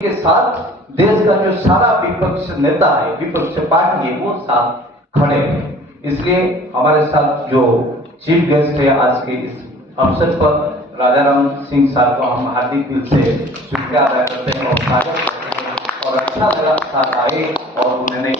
के साथ देश का जो सारा विपक्ष नेता है, विपक्ष पार्टी है, वो साथ खड़े हैं। इसलिए हमारे साथ जो चीफ गेस्ट है आज के इस अवसर पर राजाराम सिंह साहब को हम हार्दिक दिल से शुक्रिया अदा करते हैं और स्वागत करते हैं। और अच्छा लगा साथ आए और उन्होंने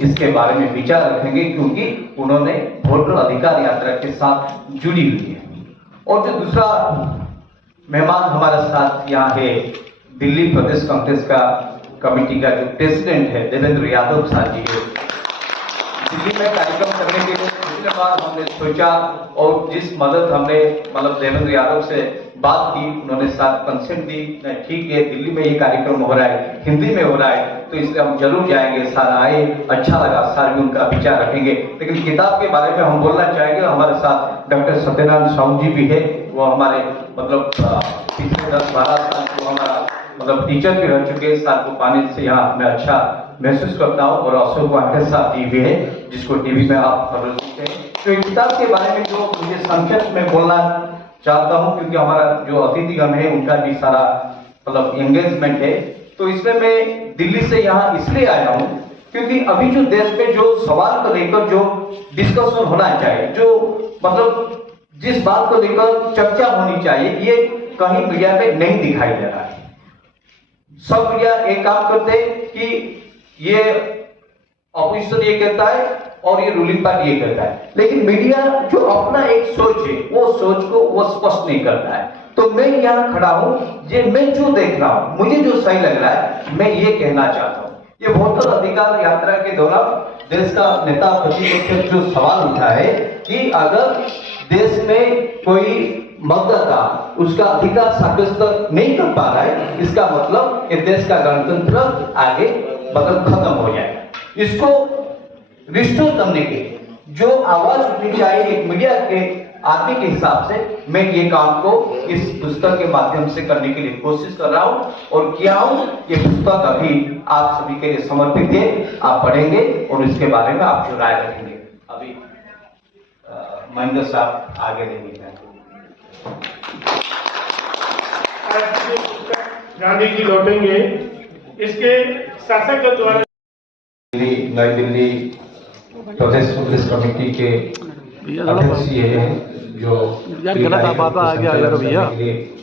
इसके बारे में विचार रखेंगे, क्योंकि उन्होंने वोटर अधिकार यात्रा के साथ जुड़ी हुई है। और जो दूसरा मेहमान हमारे साथ यहाँ है, दिल्ली प्रदेश कांग्रेस का कमेटी का जो प्रेसिडेंट है देवेंद्र यादव साहब जी है। दिल्ली में कार्यक्रम करने के लिए पिछले बार हमने सोचा और जिस मदद हमने देवेंद्र यादव से बात की, उन्होंने साथ कंसेंट दी, ठीक है दिल्ली में ये कार्यक्रम हो रहा है, हिंदी में हो रहा है, तो इसलिए हम जरूर जाएंगे। सार आए, अच्छा लगा, सार भी उनका विचार रखेंगे। लेकिन किताब के बारे में हम बोलना चाहेंगे। हमारे साथ डॉक्टर सत्यनारायण साहू जी भी है, वो हमारे पिछले 10-12 साल को हमारा टीचर भी रह चुके हैं। साल को पाने से यहाँ मैं अच्छा महसूस करता हूँ। और अशोक वांके साहब जी भी है, जिसको टीवी में आप खबर देखते हैं। तो इस किताब के बारे में जो मुझे संक्षेप में बोलना चाहता हूँ, क्योंकि हमारा जो अतिथिगण है उनका भी सारा एंगेजमेंट है। तो इसमें मैं दिल्ली से यहाँ इसलिए आया हूँ क्योंकि अभी जो देश में जो सवाल को लेकर जो डिस्कशन होना चाहिए, जो जिस बात को लेकर चर्चा होनी चाहिए, ये कहीं मीडिया में नहीं दिखाई दे रहा है। सब मीडिया एक काम करते हैं कि ये ऑपोजिशन ये कहता है और ये रूलिंग पार्टी ये कहता है, लेकिन मीडिया जो अपना एक सोच है, वो सोच को वो स्पष्ट नहीं करता है। तो मैं यहाँ खड़ा हूँ, ये मैं जो देख रहा हूँ, मुझे जो सही लग रहा है, मैं ये कहना चाहता हूँ। ये वोटर अधिकार यात्रा के दौरान देश का नेता प्रतिपक्ष जो सवाल उठा है कि अगर देश में कोई मतदाता उसका अधिकार साब्यस्त नहीं कर पा रहा है, इसका मतलब कि देश का गणतंत्र आगे खत्म हो जाएगा। इसको रिस्टोर करने के जो आवाज उठनी चाहिए एक मीडिया के आदमी के हिसाब से, मैं ये काम को इस पुस्तक के माध्यम से करने के लिए कोशिश कर रहा हूँ और किया हूँ। ये पुस्तक अभी आप सभी के लिए समर्पित है, आप पढ़ेंगे और इसके बारे में आप जो राय रखेंगे। अभी महेंद्र साहब आगे देंगे। गांधी जी लौटेंगे, इसके शासन के द्वारा नई दिल्ली प्रदेश कांग्रेस कमेटी के अध्यक्ष ये हैं जो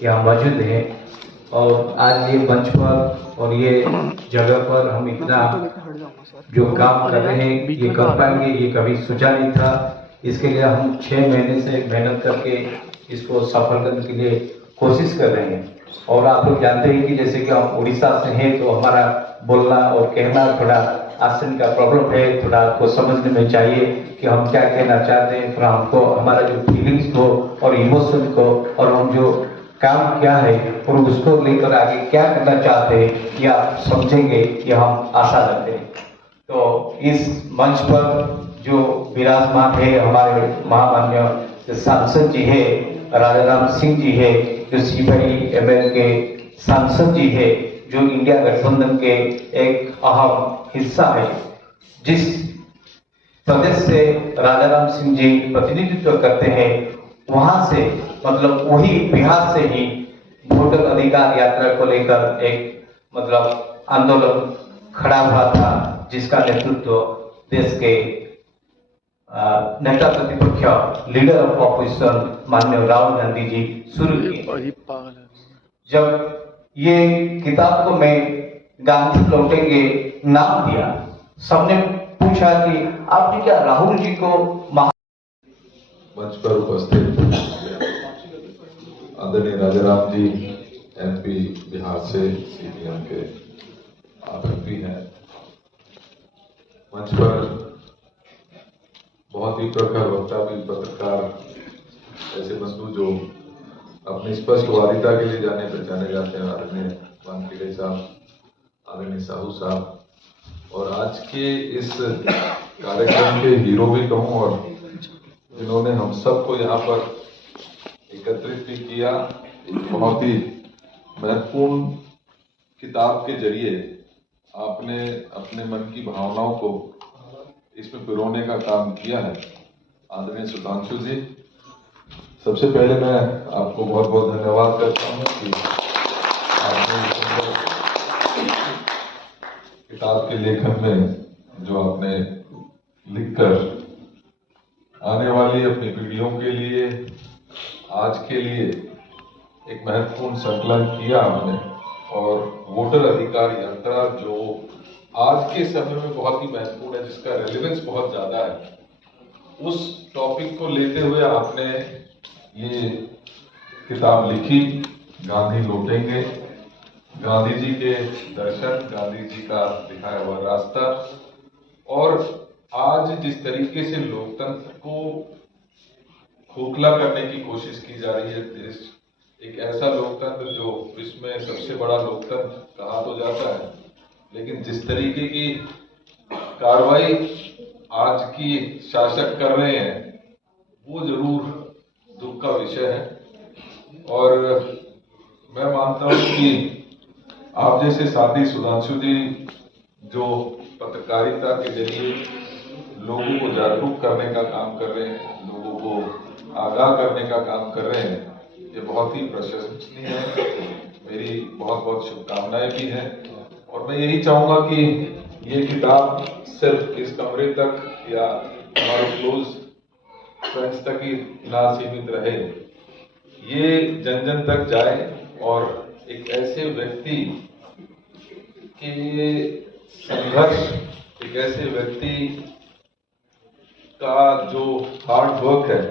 यहाँ मौजूद हैं। और आज ये मंच पर और ये जगह पर हम इतना जो काम कर रहे हैं ये कर पाएंगे, ये कभी सोचा नहीं था। इसके लिए हम 6 महीने से मेहनत करके इसको सफल करने के लिए कोशिश कर रहे हैं। और आप लोग जानते हैं कि जैसे कि हम उड़ीसा से हैं, तो हमारा बोलना और कहना थोड़ा आसन का प्रॉब्लम है, थोड़ा आपको समझने में चाहिए कि हम क्या कहना चाहते हैं, थोड़ा हमको हमारा जो फीलिंग्स को और इमोशन को और हम जो काम क्या है और उसको लेकर आगे क्या करना चाहते हैं, ये आप समझेंगे, ये हम आशा रखते हैं। तो इस मंच पर जो विराजमान है हमारे महामान्य सांसद जी है, राजाराम सिंह जी है, जो CPI-ML के सांसद जी है, जो इंडिया गठबंधन के एक अहम हिस्सा है। जिस प्रदेश से राजाराम सिंह जी प्रतिनिधित्व करते हैं, वहां से वही बिहार से ही वोटर अधिकार यात्रा को लेकर एक आंदोलन खड़ा हुआ था, जिसका नेतृत्व देश के नेता प्रतिपक्ष लीडर ऑफ ऑपोजिशन माननीय राहुल गांधी जी शुरू किए। जब ये किताब को मैं गांधी लौटेंगे नाम दिया, सबने पूछा कि आपने क्या राहुल जी को मंच पर उपस्थित आदरणीय राजाराम जी MP बिहार से CPM के आप MP हैं। मंच पर बहुत ही प्रखर वक्ता भी पत्रकार ऐसे बंधु जो अपनी स्पष्ट वादिता के लिए जाने पहचाने जाते हैं, आदरणीय वानखेड़े साहब, आदरणीय साहू साहब, और आज के इस कार्यक्रम के हीरो भी कहूँ और जिन्होंने हम सबको यहाँ पर एकत्रित भी किया। एक बहुत ही महत्वपूर्ण किताब के जरिए आपने अपने मन की भावनाओं को इसमें पिरोने का काम किया है। आदरणीय सुधांशु जी, सबसे पहले मैं आपको बहुत बहुत धन्यवाद करता हूँ कि आपने किताब के लेखन में जो आपने लिखकर आने वाली अपनी पीढ़ियों के लिए, आज के लिए एक महत्वपूर्ण संकलन किया आपने, और वोटर अधिकार यात्रा जो आज के समय में बहुत ही महत्वपूर्ण है, जिसका रेलेवेंस बहुत ज्यादा है, उस टॉपिक को लेते हुए आपने ये किताब लिखी, गांधी लौटेंगे, गांधी जी के दर्शन, गांधी जी का दिखाया हुआ रास्ता। और आज जिस तरीके से लोकतंत्र को खोखला करने की कोशिश की जा रही है, देश एक ऐसा लोकतंत्र जो विश्व में सबसे बड़ा लोकतंत्र कहा तो जाता है, लेकिन जिस तरीके की कार्रवाई आज की शासक कर रहे हैं वो जरूर दुख का विषय है। और मैं मानता हूं कि आप जैसे साथी सुधांशु जी जो पत्रकारिता के जरिए लोगों को जागरूक करने का काम कर रहे हैं, लोगों को आगाह करने का काम कर रहे हैं, ये बहुत ही प्रशंसनीय है। मेरी बहुत बहुत शुभकामनाएं भी हैं, और मैं यही चाहूंगा कि ये किताब सिर्फ इस कमरे तक या हमारे क्लोज फ्रेंड्स तक ही ना सीमित रहे, ये जन जन तक जाए और एक ऐसे व्यक्ति के संघर्ष, एक ऐसे व्यक्ति का जो हार्ड वर्क है,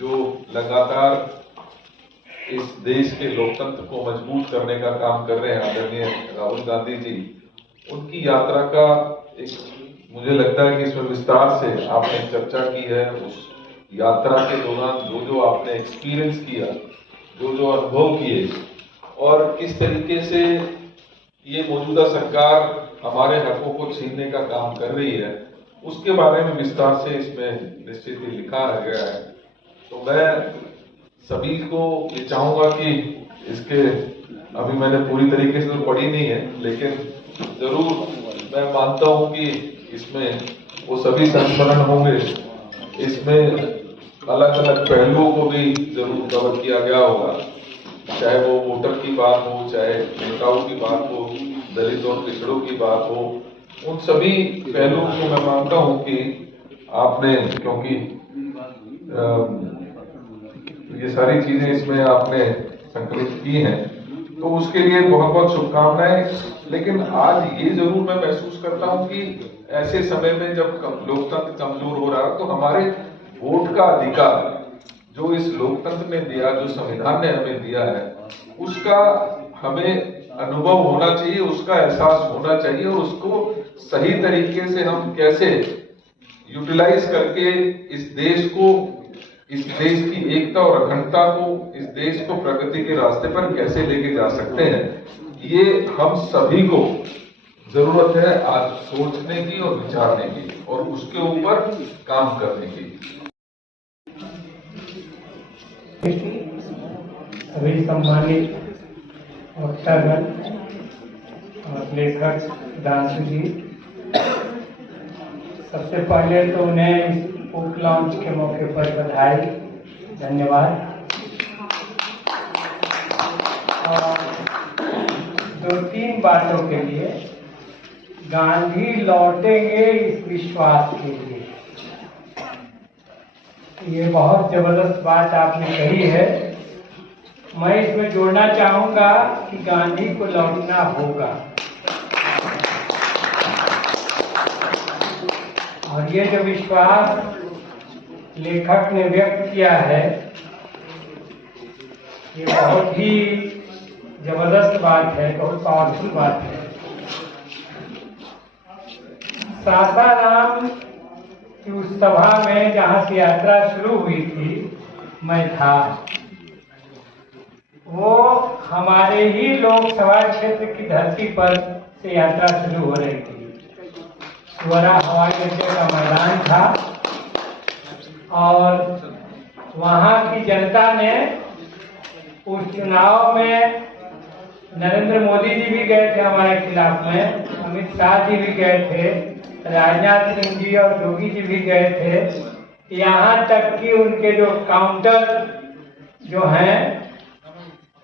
जो लगातार इस देश के लोकतंत्र को मजबूत करने का काम कर रहे हैं, आदरणीय राहुल गांधी जी, उनकी यात्रा का एक, मुझे लगता है कि इसमें विस्तार से आपने चर्चा की है। उस यात्रा के दौरान जो जो आपने एक्सपीरियंस किया, जो जो अनुभव किए, और किस तरीके से ये मौजूदा सरकार हमारे हकों को छीनने का काम कर रही है, उसके बारे में विस्तार से इसमें निश्चित ही लिखा गया है। तो मैं सभी को ये चाहूंगा कि इसके, अभी मैंने पूरी तरीके से तो पढ़ी नहीं है, लेकिन जरूर मैं मानता हूं कि इसमें वो सभी संस्करण होंगे, इसमें अलग अलग पहलुओं को भी जरूर कवर किया गया होगा, चाहे वो वोटर की बात हो, चाहे नेताओं की बात हो, दलित और पिछड़ों की बात हो, उन सभी पहलुओं को मैं मानता हूं कि आपने, क्योंकि ये सारी चीजें इसमें आपने संकलित की हैं, तो उसके लिए बहुत बहुत शुभकामनाएं। लेकिन आज ये जरूर मैं महसूस करता हूं कि ऐसे समय में जब लोकतंत्र कमजोर हो रहा है, तो हमारे वोट का अधिकार जो इस लोकतंत्र ने दिया, जो संविधान ने हमें दिया है, उसका हमें अनुभव होना चाहिए, उसका एहसास होना चाहिए, और उसको सही तरीके से हम कैसे यूटिलाइज करके इस देश को, इस देश की एकता और अखंडता को, इस देश को प्रगति के रास्ते पर कैसे लेके जा सकते हैं, ये हम सभी को जरूरत है आज सोचने की और विचारने की, और उसके ऊपर काम करने की। सभी सम्मानित वक्तागण और लेखक सुधांशु जी, सबसे पहले तो उन्हें इस बुक लॉन्च के मौके पर बधाई, धन्यवाद। और दो तीन बातों के लिए, गांधी लौटेंगे इस विश्वास के लिए, ये बहुत जबरदस्त बात आपने कही है। मैं इसमें जोड़ना चाहूंगा कि गांधी को लौटना होगा, और ये जो विश्वास लेखक ने व्यक्त किया है, ये बहुत ही जबरदस्त बात है, बहुत पावरफुल बात है। सासाराम की उस सभा में जहां से यात्रा शुरू हुई थी, मैं था। वो हमारे ही लोकसभा क्षेत्र की धरती पर से यात्रा शुरू हो रही थी। सुवरा हवाई अड्डे का मैदान था, और वहां की जनता ने उस चुनाव में, नरेंद्र मोदी जी भी गए थे हमारे खिलाफ में, अमित शाह जी भी गए थे, राजनाथ सिंह जी और योगी जी भी गए थे, यहाँ तक कि उनके जो काउंटर जो हैं,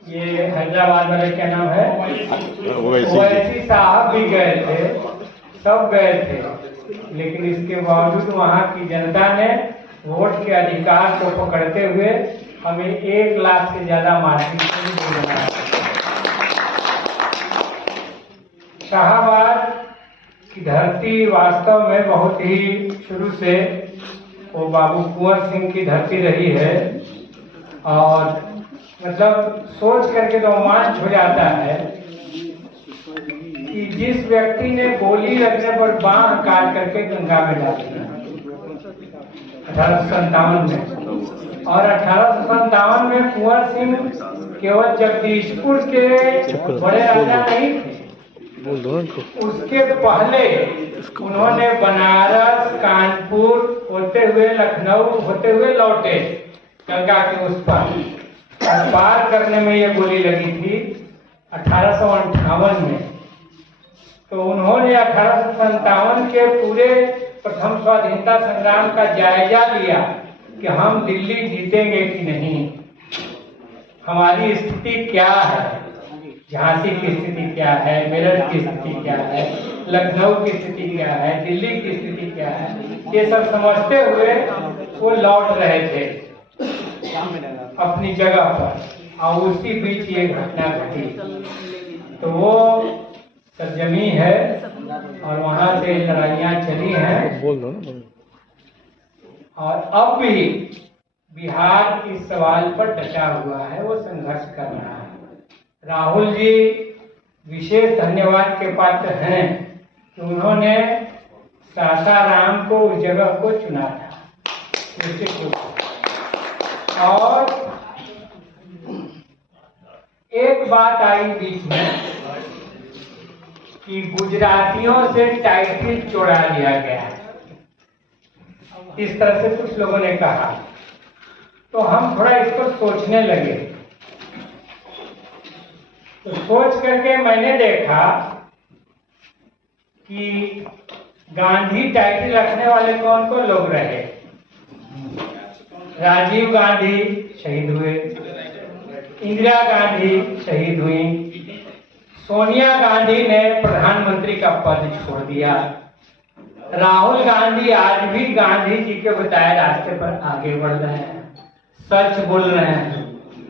ये हैदराबाद वाले क्या नाम है, ओवैसी साहब भी गए थे। सब गए थे, लेकिन इसके बावजूद वहाँ की जनता ने वोट के अधिकार को पकड़ते हुए हमें 1 लाख से ज्यादा मार्जिन से बनाया। शाहाबाद की धरती वास्तव में बहुत ही शुरू से वो बाबू कुंवर सिंह की धरती रही है, और मतलब सोच करके रोमांच हो जाता है कि जिस व्यक्ति ने गोली लगने पर बांह काट करके गंगा में डाल दिया 1857 में, और 1857 में कुंवर सिंह केवल जगदीशपुर के बड़े राजा नहीं थे, उसके पहले उन्होंने बनारस, कानपुर होते हुए लखनऊ होते हुए लौटे गंगा के उस पार करने में ये गोली लगी थी 1858 में। तो उन्होंने 1857 के पूरे प्रथम स्वाधीनता संग्राम का जायजा लिया कि हम दिल्ली जीतेंगे कि नहीं, हमारी स्थिति क्या है, झांसी की स्थिति क्या है, मेरठ की स्थिति क्या है, लखनऊ की स्थिति क्या है, दिल्ली की स्थिति क्या है, ये सब समझते हुए वो लौट रहे थे अपनी जगह पर, और उसी बीच ये घटना घटी। तो वो सरजमी है और वहां से लड़ाइयाँ चली हैं, और अब भी बिहार इस सवाल पर डटा हुआ है, वो संघर्ष कर रहा है। राहुल जी विशेष धन्यवाद के पात्र हैं कि उन्होंने सासाराम को उस जगह को चुना था, और एक बात आई बीच में कि गुजरातियों से टाइटल चोरा लिया गया, इस तरह से कुछ लोगों ने कहा। तो हम थोड़ा इस पर सोचने लगे, तो सोच करके मैंने देखा कि गांधी टाइटल रखने वाले कौन कौन लोग रहे। राजीव गांधी शहीद हुए, इंदिरा गांधी शहीद हुई, सोनिया गांधी ने प्रधानमंत्री का पद छोड़ दिया, राहुल गांधी आज भी गांधी जी के बताए रास्ते पर आगे बढ़ रहे हैं, सच बोल रहे हैं,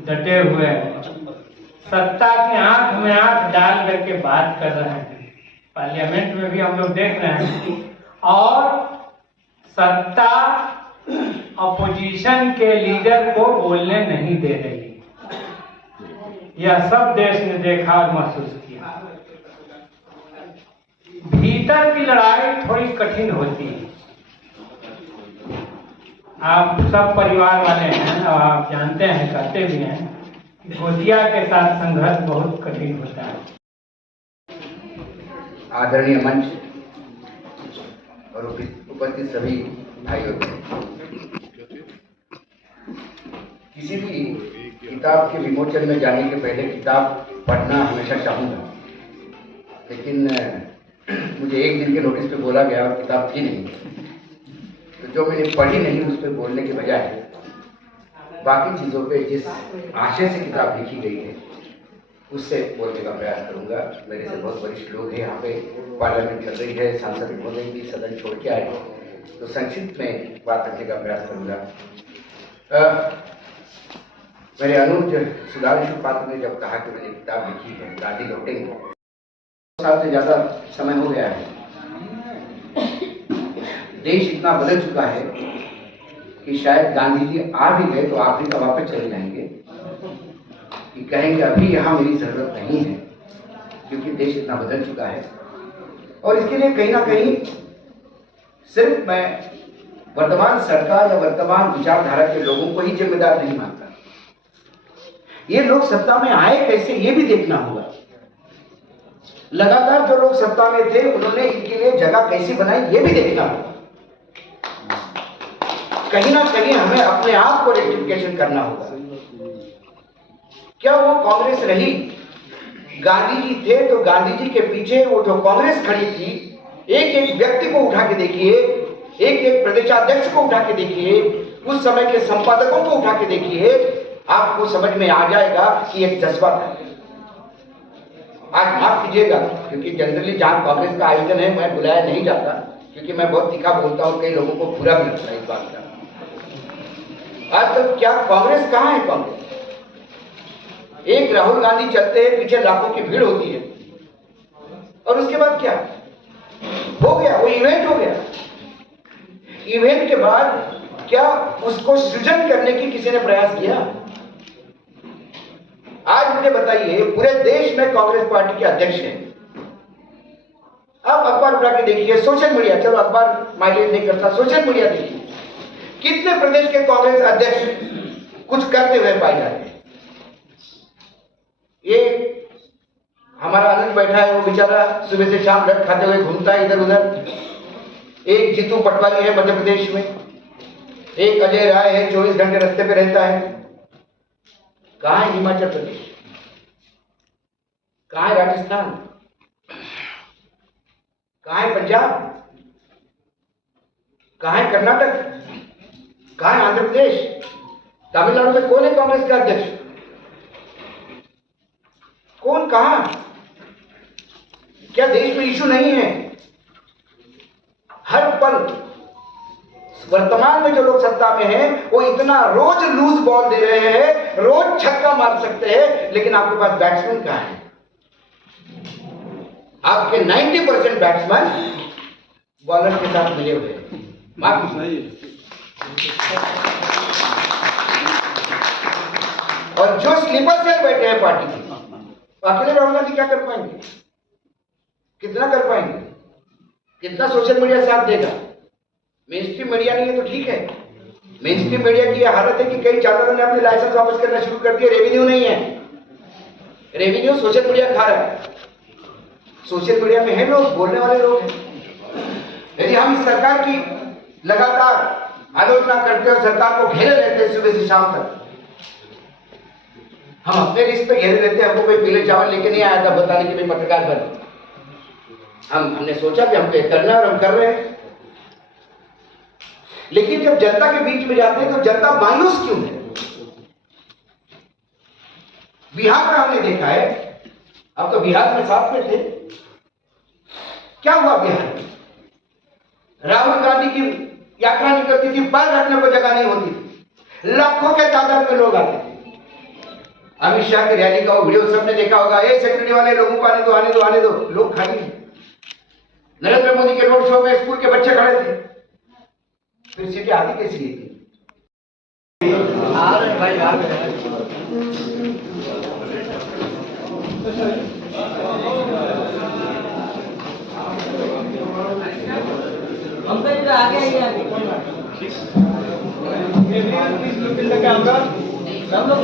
डटे हुए हैं, सत्ता की आंख में आंख डाल करके बात कर रहे हैं, पार्लियामेंट में भी हम लोग देख रहे हैं, और सत्ता अपोजिशन के लीडर को बोलने नहीं दे रही। यह सब देश ने देखा और महसूस किया। भीतर की लड़ाई थोड़ी कठिन होती है, आप सब परिवार वाले हैं और आप जानते हैं, कहते भी हैं कि गोतिया के साथ संघर्ष बहुत कठिन होता है। आदरणीय मंच और उपस्थित सभी भाइयों, किसी भी किताब के विमोचन में जाने के पहले किताब पढ़ना हमेशा चाहूँगा, लेकिन मुझे एक दिन के नोटिस पे बोला गया और किताब थी नहीं, तो जो मैंने पढ़ी नहीं उस पर बोलने के बजाय बाकी चीज़ों पे जिस आशय से किताब लिखी गई है उससे बोलने का प्रयास करूँगा। मेरे से बहुत वरिष्ठ लोग हैं यहाँ पे, पार्लियामेंट चल रही है, सांसद महोदय भी सदन छोड़ के आए, तो संक्षिप्त में बात रखने का प्रयास करूँगा। मेरे अनुज सुधांशु पात्र ने जब कहा कि मैंने किताब लिखी है गांधी लौटेंगे, 2 साल से ज़्यादा समय हो गया है, देश इतना बदल चुका है कि शायद गांधी जी आ भी गए तो अफ्रीका वापस चले जाएंगे कि कहेंगे अभी यहाँ मेरी जरूरत नहीं है, क्योंकि देश इतना बदल चुका है। और इसके लिए कहीं ना कहीं सिर्फ मैं वर्तमान सरकार या वर्तमान विचारधारा के लोगों को ही जिम्मेदार नहीं मानता, ये लोग सत्ता में आए कैसे ये भी देखना होगा। लगातार जो लोग सत्ता में थे उन्होंने इनके लिए जगह कैसी बनाई ये भी देखना होगा। कहीं ना कहीं हमें अपने आप को रेक्टिफिकेशन करना होगा। क्या वो कांग्रेस रही, गांधी जी थे तो गांधी जी के पीछे वो जो कांग्रेस खड़ी थी, एक एक व्यक्ति को उठा के देखिए, एक एक प्रदेशाध्यक्ष को उठा के देखिए, उस समय के संपादकों को उठा के देखिए, आपको समझ में आ जाएगा कि एक जज्बा था। आज माफ कीजिएगा, क्योंकि जनरली जहाँ कांग्रेस का आयोजन है मैं बुलाया नहीं जाता, क्योंकि मैं बहुत तीखा बोलता हूँ, कई लोगों को बुरा भी लगता है इस बात का। आज तक क्या कांग्रेस कहाँ है? कांग्रेस एक राहुल गांधी चलते हैं, पीछे लाखों की भीड़ होती है, और उसके बाद क्या हो गया? वो इवेंट हो गया। इवेंट के बाद क्या उसको सृजन करने की किसी ने प्रयास किया? आज मुझे बताइए, पूरे देश में कांग्रेस पार्टी के अध्यक्ष हैं। अब अखबार उठा के देखिए, सोशल मीडिया, चलो अखबार माइलेज नहीं करता, सोशल मीडिया देखिए, कितने प्रदेश के कांग्रेस अध्यक्ष कुछ करते हुए पाए जाते हैं। ये हमारा अनुज बैठा है, वो बेचारा सुबह से शाम लट खाते हुए घूमता है इधर उधर। एक जीतू पटवारी है मध्य प्रदेश में, एक अजय राय है, 24 घंटे रास्ते पे रहता है। कहाँ है हिमाचल प्रदेश? कहाँ है राजस्थान? कहाँ है पंजाब? कहाँ है कर्नाटक? कहाँ है आंध्र प्रदेश? तमिलनाडु में कौन है कांग्रेस का अध्यक्ष? कौन? कहाँ? क्या देश में इशू नहीं है? हर पल वर्तमान में जो लोग सत्ता में हैं वो इतना रोज लूज बॉल दे रहे हैं, रोज छक्का मार सकते हैं, लेकिन आपके पास बैट्समैन कहां है? आपके 90% बैट्समैन बॉलर के साथ मिले हुए हैं। माफ और जो स्लीपर सेल बैठे हैं पार्टी के, अकेले राहुल गांधी क्या कर पाएंगे? कितना कर पाएंगे? कितना सोशल मीडिया साथ देगा? मेन स्ट्रीम मीडिया नहीं है तो ठीक है। मेन स्ट्रीम मीडिया की हालत है कि कई चादरों ने अपने लाइसेंस वापस करना शुरू कर दिया, रेवेन्यू नहीं है। रेवेन्यू सोशल मीडिया खा रहा है। सोशल मीडिया में है लोग, बोलने वाले लोग हैं। यदि हम इस सरकार की लगातार आलोचना करते और सरकार को घेरे रहते हैं सुबह से शाम तक, हम अपने रिस्क पे घेरे रहते। हमको कोई पीले चावल लेके नहीं आया था बताने के लिए पत्रकार बने। हमने सोचा कि हमको करना है और हम कर रहे हैं। लेकिन जब जनता के बीच में जाते हैं तो जनता मायूस क्यों है? बिहार में हमने देखा है, अब तो बिहार में साथ में थे, क्या हुआ बिहार में? राहुल गांधी की यात्रा निकलती थी, पैर रखने को जगह नहीं होती थी, लाखों के तादाद में लोग आते थे। अमित शाह की रैली का वो वीडियो सबने देखा होगा, ए सिक्योरिटी वाले लोगों को आने दो, आने दो, आने दो, लोग खाली हैं। नरेंद्र मोदी के रोड शो में स्कूल के बच्चे खड़े थे, फिर सीटें आती कैसी थी? हम लोग